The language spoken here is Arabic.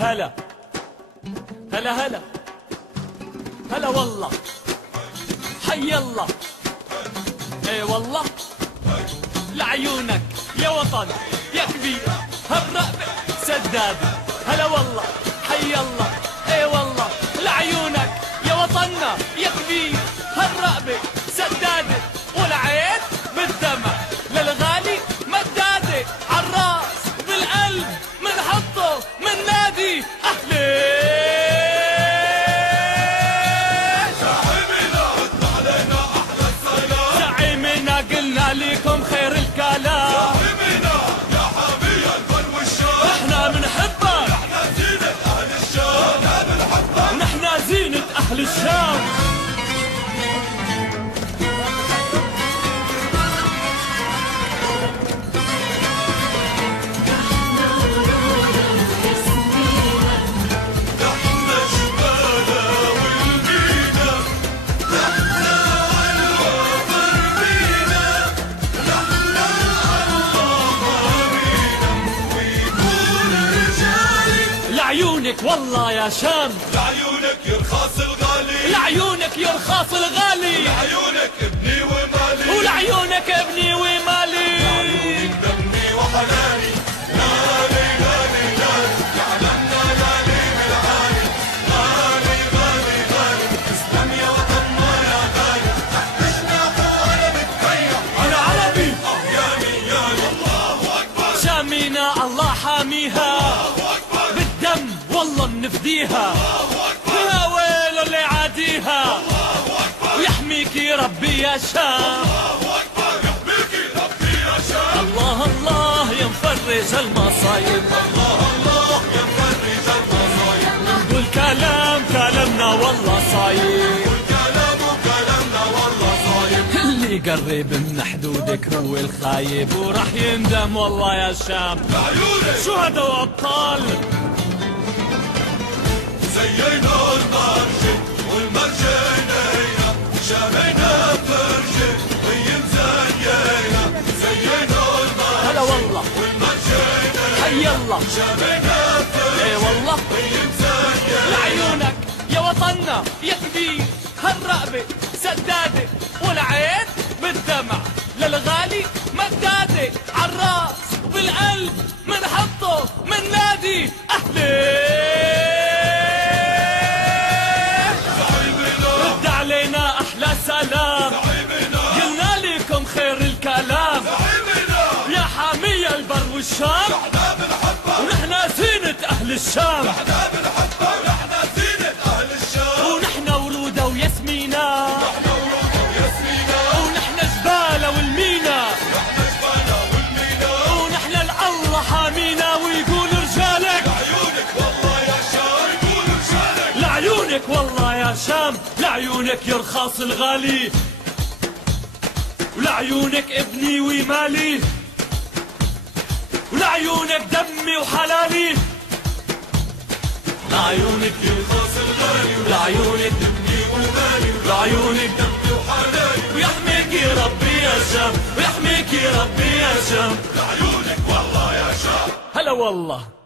هلا هلا هلا هلا والله، حي الله، اي والله، لعيونك يا وطن يا كبير هالرقبة سدادة. هلا والله، حي الله، اي والله، لعيونك يا وطننا يا كبير هالرقبة سدادة. والعين بالدمع للغالي مدادة، عالراس بالقلب منحطه من نادي أهلي. ليكم خير الكلام، يا حامي الفن والشام، احنا بنحبك، احنا زينة أهل الشام، احنا بنحبك، نحن زينة أهل الشام. لعيونك والله يا شام، لعيونك يرخص الغالي، لعيونك يرخص الغالي، لعيونك ابني ومالي، ولعيونك ابني ومالي، لعيونك دمي وحناني، لالي لالي لالي، يعلمنا لالي بالعالي، غالي غالي غالي، تسلم يا وطننا يا غالي، تحتشنا وانا متكيف، أنا عربي ياني ياني، الله أكبر، شامينا الله حاميها، بالدم والله بنفديها، يا ويل اللي عاديها، ويحميكي ربي يا شام. يحميكي ربي يا شام، الله الله يا مفرج المصايب، الله الله يا مفرج المصايب، نقول كلام كلامنا والله صايب، والكلام كلامنا والله صايب، اللي قرب من حدودك هو الخايب، وراح يندم والله يا شام. لعيونك شهداء وابطال زينا المرجة والمرجينا هينا، شامينا فرجة طيب زينا، زينا المرجة هلا والله والمرجينا حي الله، شامينا فرجة اي والله، طيب زينا، لعيونك يا وطننا يا كبير هالرقبة سدادة. والعين بالدمع للغالي مدادة، عالراس وبالقلب منحطه من نادي أهلي. رد علينا أحلى سلام، قلنا لكم خير الكلام، يا حامي البر والشام، احنا بنحبك، ونحن زينة أهل الشام، احنا بنحبك، احنا زينة أهل الشام، ونحن ورودة وياسمينة، احنا ورود وياسمينة، ونحن جبالة والمينا، احنا جبالة والمينا، ونحن الله حامينا ويقول رجالك. لعيونك والله يا شام، يقول رجالك، لعيونك والله يا شام، لعيونك يرخص الغالي، ولعيونك ابني ومالي، ولعيونك دمي وحلالي، لعيونك يرخص الغالي، لعيونك ابني ومالي، لعيونك دمي وحناني، ويحميكي ربي يا شام، ويحميكي ربي يا شام. لعيونك والله يا شام. هلا والله.